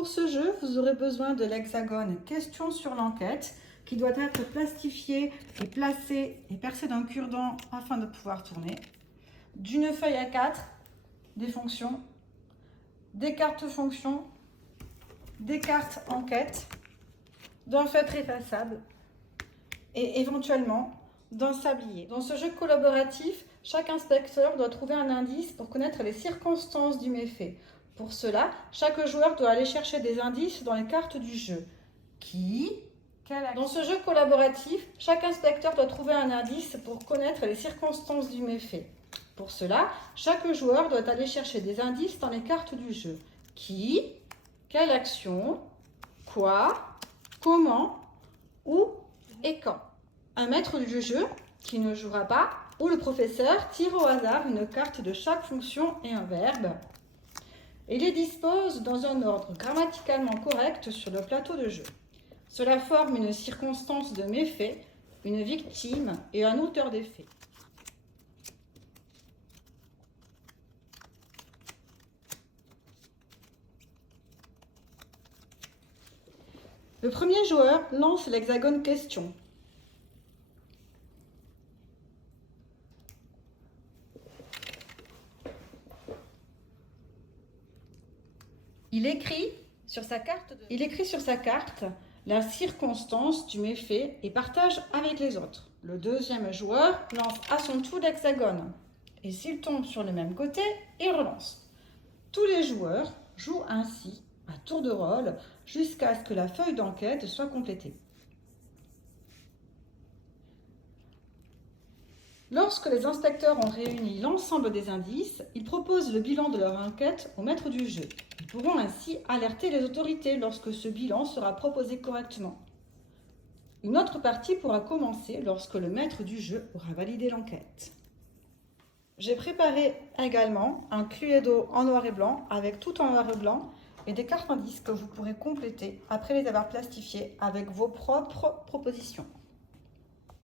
Pour ce jeu, vous aurez besoin de l'hexagone question sur l'enquête qui doit être plastifié et placé et percé d'un cure-dent afin de pouvoir tourner, d'une feuille A4, des fonctions, des cartes fonctions, des cartes enquête, d'un feutre effaçable et éventuellement d'un sablier. Dans ce jeu collaboratif, chaque inspecteur doit trouver un indice pour connaître les circonstances du méfait. Pour cela, chaque joueur doit aller chercher des indices dans les cartes du jeu. Dans ce jeu collaboratif, chaque inspecteur doit trouver un indice pour connaître les circonstances du méfait. Pour cela, chaque joueur doit aller chercher des indices dans les cartes du jeu. Qui, quelle action, quoi, comment, où et quand. Un maître du jeu qui ne jouera pas, ou le professeur tire au hasard une carte de chaque fonction et un verbe et les dispose dans un ordre grammaticalement correct sur le plateau de jeu. Cela forme une circonstance de méfait, une victime et un auteur des faits. Le premier joueur lance l'hexagone question. Il écrit sur sa carte la circonstance du méfait et partage avec les autres. Le deuxième joueur lance à son tour l'hexagone. Et s'il tombe sur le même côté, il relance. Tous les joueurs jouent ainsi à tour de rôle jusqu'à ce que la feuille d'enquête soit complétée. Lorsque les inspecteurs ont réuni l'ensemble des indices, ils proposent le bilan de leur enquête au maître du jeu. Ils pourront ainsi alerter les autorités lorsque ce bilan sera proposé correctement. Une autre partie pourra commencer lorsque le maître du jeu aura validé l'enquête. J'ai préparé également un Cluedo en noir et blanc avec tout en noir et blanc et des cartes indices que vous pourrez compléter après les avoir plastifiées avec vos propres propositions.